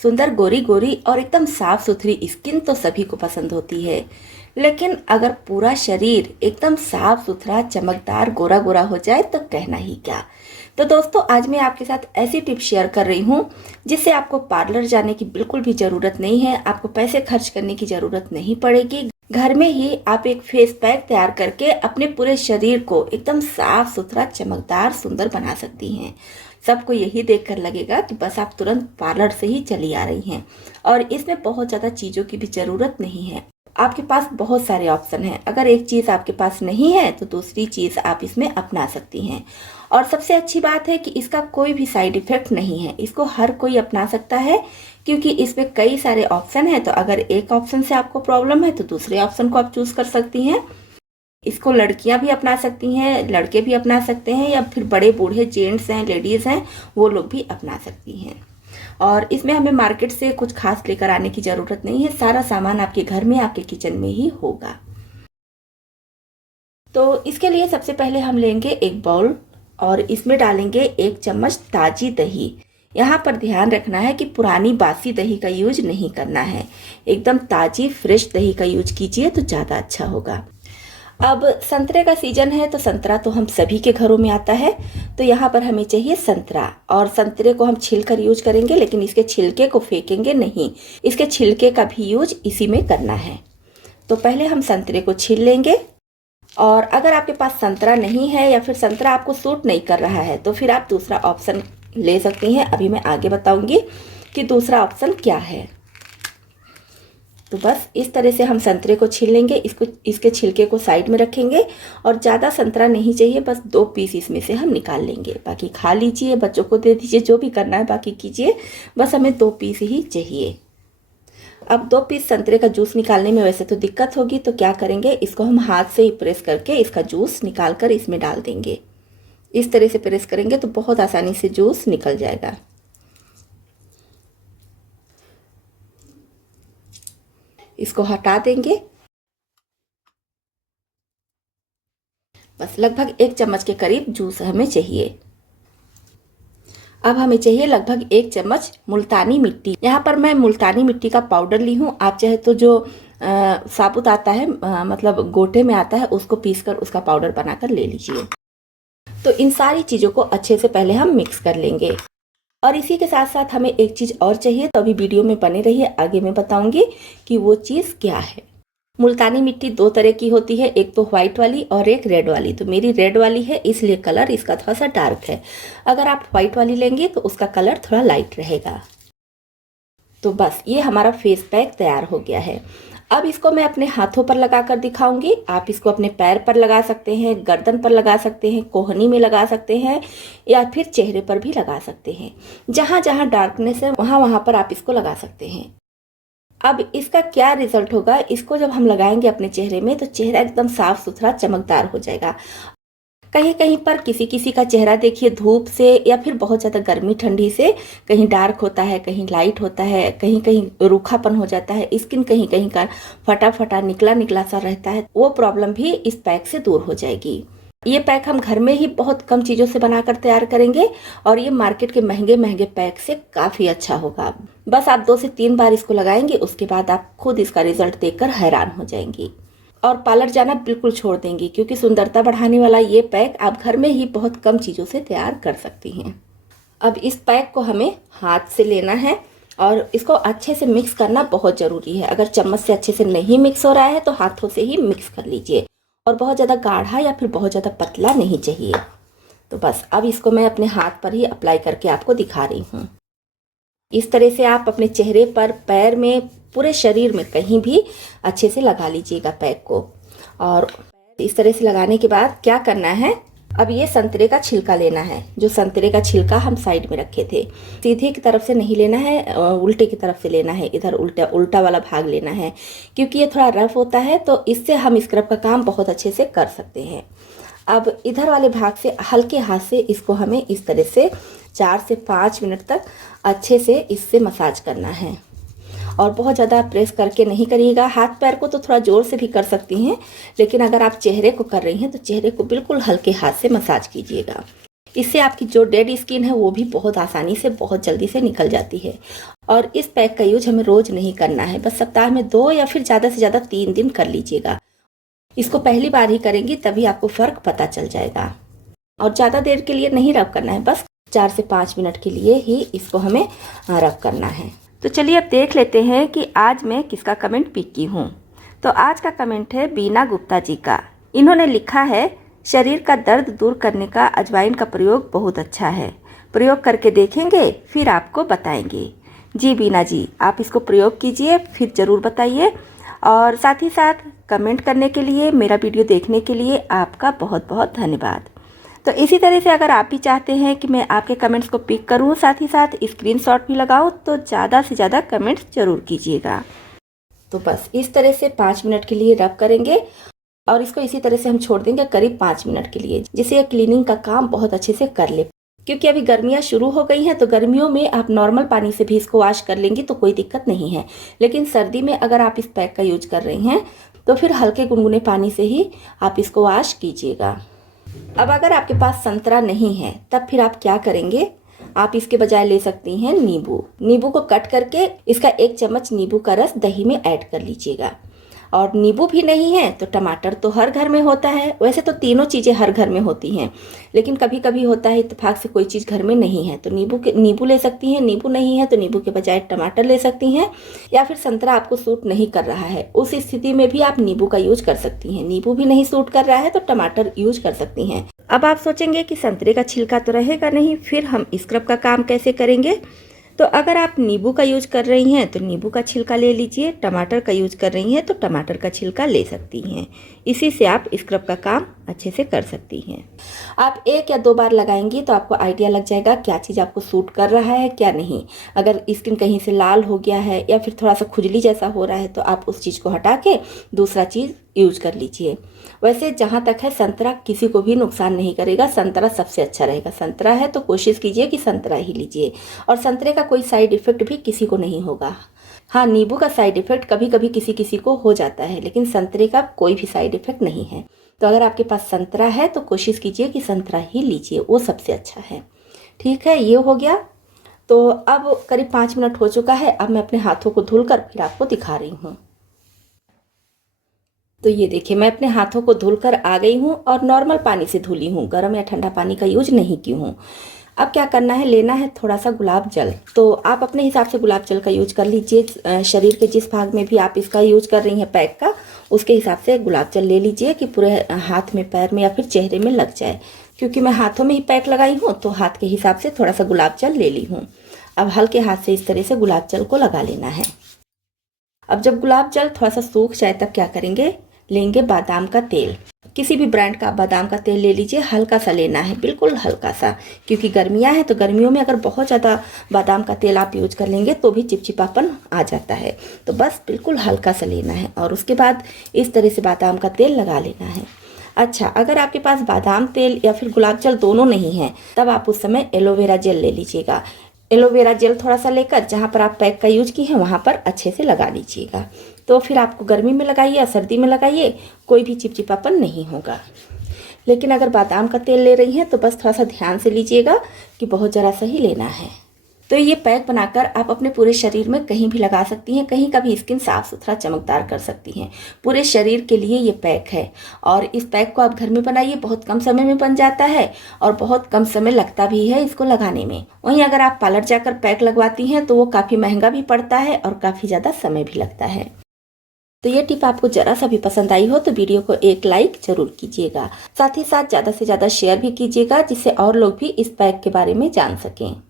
सुंदर गोरी गोरी और एकदम साफ सुथरी स्किन तो सभी को पसंद होती है, लेकिन अगर पूरा शरीर एकदम साफ सुथरा चमकदार गोरा गोरा हो जाए तो कहना ही क्या। तो दोस्तों, आज मैं आपके साथ ऐसी टिप शेयर कर रही हूँ जिससे आपको पार्लर जाने की बिल्कुल भी ज़रूरत नहीं है, आपको पैसे खर्च करने की ज़रूरत नहीं पड़ेगी। घर में ही आप एक फेस पैक तैयार करके अपने पूरे शरीर को एकदम साफ सुथरा चमकदार सुंदर बना सकती हैं। सबको यही देखकर लगेगा कि बस आप तुरंत पार्लर से ही चली आ रही हैं, और इसमें बहुत ज़्यादा चीज़ों की भी ज़रूरत नहीं है। आपके पास बहुत सारे ऑप्शन हैं। अगर एक चीज़ आपके पास नहीं है तो दूसरी चीज़ आप इसमें अपना सकती हैं। और सबसे अच्छी बात है कि इसका कोई भी साइड इफ़ेक्ट नहीं है, इसको हर कोई अपना सकता है क्योंकि इसमें कई सारे ऑप्शन हैं। तो अगर एक ऑप्शन से आपको प्रॉब्लम है तो दूसरे ऑप्शन को आप चूज़ कर सकती हैं। इसको लड़कियां भी अपना सकती हैं, लड़के भी अपना सकते हैं, या फिर बड़े बूढ़े जेंट्स हैं, लेडीज़ हैं, वो लोग भी अपना सकती हैं। और इसमें हमें मार्केट से कुछ खास लेकर आने की ज़रूरत नहीं है, सारा सामान आपके घर में, आपके किचन में ही होगा। तो इसके लिए सबसे पहले हम लेंगे एक बाउल और इसमें डालेंगे 1 चम्मच ताज़ी दही। यहाँ पर ध्यान रखना है कि पुरानी बासी दही का यूज नहीं करना है, एकदम ताज़ी फ्रेश दही का यूज कीजिए तो ज़्यादा अच्छा होगा। अब संतरे का सीजन है तो संतरा तो हम सभी के घरों में आता है, तो यहाँ पर हमें चाहिए संतरा। और संतरे को हम छील कर यूज करेंगे, लेकिन इसके छिलके को फेंकेंगे नहीं, इसके छिलके का भी यूज इसी में करना है। तो पहले हम संतरे को छील लेंगे। और अगर आपके पास संतरा नहीं है या फिर संतरा आपको सूट नहीं कर रहा है तो फिर आप दूसरा ऑप्शन ले सकती हैं। अभी मैं आगे बताऊंगी कि दूसरा ऑप्शन क्या है। तो बस इस तरह से हम संतरे को छील लेंगे, इसके छिलके को साइड में रखेंगे। और ज़्यादा संतरा नहीं चाहिए, बस 2 पीस इसमें से हम निकाल लेंगे। बाकी खा लीजिए, बच्चों को दे दीजिए, जो भी करना है बाकी कीजिए, बस हमें 2 पीस ही चाहिए। अब 2 पीस संतरे का जूस निकालने में वैसे तो दिक्कत होगी, तो क्या करेंगे, इसको हम हाथ से ही प्रेस करके इसका जूस निकाल कर इसमें डाल देंगे। इस तरह से प्रेस करेंगे तो बहुत आसानी से जूस निकल जाएगा। इसको हटा देंगे। बस लगभग 1 चम्मच के करीब जूस हमें चाहिए। अब हमें चाहिए लगभग 1 चम्मच मुल्तानी मिट्टी। यहाँ पर मैं मुल्तानी मिट्टी का पाउडर ली हूँ। आप चाहे तो जो साबुत आता है, मतलब गोटे में आता है, उसको पीसकर उसका पाउडर बनाकर ले लीजिए। तो इन सारी चीज़ों को अच्छे से पहले हम मिक्स कर लेंगे। और इसी के साथ साथ हमें एक चीज़ और चाहिए, तो अभी वीडियो में बने रहिए, आगे मैं बताऊंगी कि वो चीज़ क्या है। मुल्तानी मिट्टी 2 तरह की होती है, एक तो व्हाइट वाली और एक रेड वाली। तो मेरी रेड वाली है, इसलिए कलर इसका थोड़ा सा डार्क है। अगर आप व्हाइट वाली लेंगे तो उसका कलर थोड़ा लाइट रहेगा। तो बस ये हमारा फेस पैक तैयार हो गया है। अब इसको मैं अपने हाथों पर लगा कर दिखाऊंगी। आप इसको अपने पैर पर लगा सकते हैं, गर्दन पर लगा सकते हैं, कोहनी में लगा सकते हैं, या फिर चेहरे पर भी लगा सकते हैं। जहाँ जहाँ डार्कनेस है वहाँ वहाँ पर आप इसको लगा सकते हैं। अब इसका क्या रिजल्ट होगा, इसको जब हम लगाएंगे अपने चेहरे में तो चेहरा एकदम साफ सुथरा चमकदार हो जाएगा। कहीं कहीं पर किसी किसी का चेहरा देखिए धूप से या फिर बहुत ज़्यादा गर्मी ठंडी से कहीं डार्क होता है, कहीं लाइट होता है, कहीं कहीं रूखापन हो जाता है, स्किन कहीं कहीं का फटा फटा निकला निकला सा रहता है। वो प्रॉब्लम भी इस पैक से दूर हो जाएगी। ये पैक हम घर में ही बहुत कम चीज़ों से बनाकर तैयार करेंगे, और ये मार्केट के महंगे महंगे पैक से काफ़ी अच्छा होगा। बस आप 2 से 3 बार इसको लगाएंगे, उसके बाद आप खुद इसका रिजल्ट देखकर हैरान हो जाएंगी और पार्लर जाना बिल्कुल छोड़ देंगी, क्योंकि सुंदरता बढ़ाने वाला ये पैक आप घर में ही बहुत कम चीज़ों से तैयार कर सकती हैं। अब इस पैक को हमें हाथ से लेना है और इसको अच्छे से मिक्स करना बहुत ज़रूरी है। अगर चम्मच से अच्छे से नहीं मिक्स हो रहा है तो हाथों से ही मिक्स कर लीजिए, और बहुत ज़्यादा गाढ़ा या फिर बहुत ज़्यादा पतला नहीं चाहिए। तो बस अब इसको मैं अपने हाथ पर ही अप्लाई करके आपको दिखा रही हूँ। इस तरह से आप अपने चेहरे पर, पैर में, पूरे शरीर में कहीं भी अच्छे से लगा लीजिएगा पैक को। और इस तरह से लगाने के बाद क्या करना है, अब ये संतरे का छिलका लेना है। जो संतरे का छिलका हम साइड में रखे थे, सीधे की तरफ से नहीं लेना है, उल्टे की तरफ से लेना है। इधर उल्टा वाला भाग लेना है, क्योंकि ये थोड़ा रफ होता है, तो इससे हम स्क्रब का काम बहुत अच्छे से कर सकते हैं। अब इधर वाले भाग से हल्के हाथ से इसको हमें इस तरह से 4 से 5 मिनट तक अच्छे से इससे मसाज करना है। और बहुत ज़्यादा प्रेस करके नहीं करिएगा। हाथ पैर को तो थोड़ा ज़ोर से भी कर सकती हैं, लेकिन अगर आप चेहरे को कर रही हैं तो चेहरे को बिल्कुल हल्के हाथ से मसाज कीजिएगा। इससे आपकी जो डेड स्किन है वो भी बहुत आसानी से, बहुत जल्दी से निकल जाती है। और इस पैक का यूज हमें रोज नहीं करना है, बस सप्ताह में 2 या फिर ज़्यादा से ज़्यादा 3 दिन कर लीजिएगा। इसको पहली बार ही करेंगी तभी आपको फ़र्क पता चल जाएगा। और ज़्यादा देर के लिए नहीं रब करना है, बस 4 से 5 मिनट के लिए ही इसको हमें रब करना है। तो चलिए अब देख लेते हैं कि आज मैं किसका कमेंट पिक की हूँ। तो आज का कमेंट है बीना गुप्ता जी का। इन्होंने लिखा है, शरीर का दर्द दूर करने का अजवाइन का प्रयोग बहुत अच्छा है, प्रयोग करके देखेंगे फिर आपको बताएंगे। जी बीना जी, आप इसको प्रयोग कीजिए, फिर ज़रूर बताइए। और साथ ही साथ कमेंट करने के लिए, मेरा वीडियो देखने के लिए आपका बहुत बहुत धन्यवाद। तो इसी तरह से अगर आप भी चाहते हैं कि मैं आपके कमेंट्स को पिक करूं, साथ ही साथ स्क्रीनशॉट भी लगाऊं, तो ज़्यादा से ज़्यादा कमेंट्स ज़रूर कीजिएगा। तो बस इस तरह से 5 मिनट के लिए रब करेंगे और इसको इसी तरह से हम छोड़ देंगे करीब 5 मिनट के लिए, जिससे ये क्लीनिंग का काम बहुत अच्छे से कर ले। क्योंकि अभी गर्मियाँ शुरू हो गई हैं, तो गर्मियों में आप नॉर्मल पानी से भी इसको वॉश कर लेंगी तो कोई दिक्कत नहीं है। लेकिन सर्दी में अगर आप इस पैक का यूज कर रही हैं तो फिर हल्के गुनगुने पानी से ही आप इसको वॉश कीजिएगा। अब अगर आपके पास संतरा नहीं है तब फिर आप क्या करेंगे, आप इसके बजाय ले सकती हैं नींबू। नींबू को कट करके इसका 1 चम्मच नींबू का रस दही में ऐड कर लीजिएगा। और नींबू भी नहीं है तो टमाटर तो हर घर में होता है। वैसे तो तीनों चीज़ें हर घर में होती हैं, लेकिन कभी कभी होता है इत्तेफाक से कोई चीज़ घर में नहीं है तो नींबू ले सकती हैं। नींबू नहीं है तो नींबू के बजाय टमाटर ले सकती हैं, या फिर संतरा आपको सूट नहीं कर रहा है, उस स्थिति में भी आप नींबू का यूज कर सकती हैं। नींबू भी नहीं सूट कर रहा है तो टमाटर यूज कर सकती हैं। अब आप सोचेंगे कि संतरे का छिलका तो रहेगा नहीं, फिर हम स्क्रब का काम कैसे करेंगे। तो अगर आप नींबू का यूज कर रही हैं तो नींबू का छिलका ले लीजिए, टमाटर का यूज कर रही हैं तो टमाटर का छिलका ले सकती हैं। इसी से आप स्क्रब का काम अच्छे से कर सकती हैं। आप 1 या 2 बार लगाएंगी तो आपको आइडिया लग जाएगा क्या चीज़ आपको सूट कर रहा है क्या नहीं। अगर स्किन कहीं से लाल हो गया है या फिर थोड़ा सा खुजली जैसा हो रहा है तो आप उस चीज़ को हटा के दूसरा चीज़ यूज कर लीजिए। वैसे जहाँ तक है संतरा किसी को भी नुकसान नहीं करेगा, संतरा सबसे अच्छा रहेगा। संतरा है तो कोशिश कीजिए कि संतरा ही लीजिए, और संतरे का कोई साइड इफ़ेक्ट भी किसी को नहीं होगा। हाँ, नींबू का साइड इफ़ेक्ट कभी कभी किसी किसी को हो जाता है, लेकिन संतरे का कोई भी साइड इफ़ेक्ट नहीं है। तो अगर आपके पास संतरा है तो कोशिश कीजिए कि संतरा ही लीजिए, वो सबसे अच्छा है। ठीक है, ये हो गया। तो अब करीब 5 मिनट हो चुका है। अब मैं अपने हाथों को धुलकर फिर आपको दिखा रही हूँ। तो ये देखिए, मैं अपने हाथों को धुलकर आ गई हूँ और नॉर्मल पानी से धुली हूँ, गर्म या ठंडा पानी का यूज नहीं की हूँ। अब क्या करना है, लेना है थोड़ा सा गुलाब जल। तो आप अपने हिसाब से गुलाब जल का यूज कर लीजिए। शरीर के जिस भाग में भी आप इसका यूज कर रही हैं पैक का, उसके हिसाब से गुलाब जल ले लीजिए कि पूरे हाथ में, पैर में या फिर चेहरे में लग जाए। क्योंकि मैं हाथों में ही पैक लगाई हूँ तो हाथ के हिसाब से थोड़ा सा गुलाब जल ले ली हूँ। अब हल्के हाथ से इस तरह से गुलाब जल को लगा लेना है। अब जब गुलाब जल थोड़ा सा सूख जाए तब क्या करेंगे, लेंगे बादाम का तेल। किसी भी ब्रांड का बादाम का तेल ले लीजिए, हल्का सा लेना है, बिल्कुल हल्का सा। क्योंकि गर्मियाँ हैं तो गर्मियों में अगर बहुत ज़्यादा बादाम का तेल आप यूज कर लेंगे तो भी चिपचिपापन आ जाता है। तो बस बिल्कुल हल्का सा लेना है और उसके बाद इस तरह से बादाम का तेल लगा लेना है। अच्छा, अगर आपके पास बादाम तेल या फिर गुलाब जल दोनों नहीं है तब आप उस समय एलोवेरा जेल ले लीजिएगा। एलोवेरा जेल थोड़ा सा लेकर जहाँ पर आप पैक का यूज की हैं वहाँ पर अच्छे से लगा लीजिएगा। तो फिर आपको गर्मी में लगाइए या सर्दी में लगाइए, कोई भी चिपचिपापन नहीं होगा। लेकिन अगर बादाम का तेल ले रही हैं तो बस थोड़ा सा ध्यान से लीजिएगा कि बहुत ज़रा सा ही लेना है। तो ये पैक बनाकर आप अपने पूरे शरीर में कहीं भी लगा सकती हैं, कहीं का भी स्किन साफ सुथरा चमकदार कर सकती हैं। पूरे शरीर के लिए ये पैक है और इस पैक को आप घर में बनाइए, बहुत कम समय में बन जाता है और बहुत कम समय लगता भी है इसको लगाने में। वहीं अगर आप पार्लर जाकर पैक लगवाती हैं तो वो काफ़ी महंगा भी पड़ता है और काफ़ी ज़्यादा समय भी लगता है। तो ये टिप आपको जरा सा भी पसंद आई हो तो वीडियो को एक लाइक जरूर कीजिएगा। साथ ही साथ ज़्यादा से ज़्यादा शेयर भी कीजिएगा, जिससे और लोग भी इस पैक के बारे में जान सकें।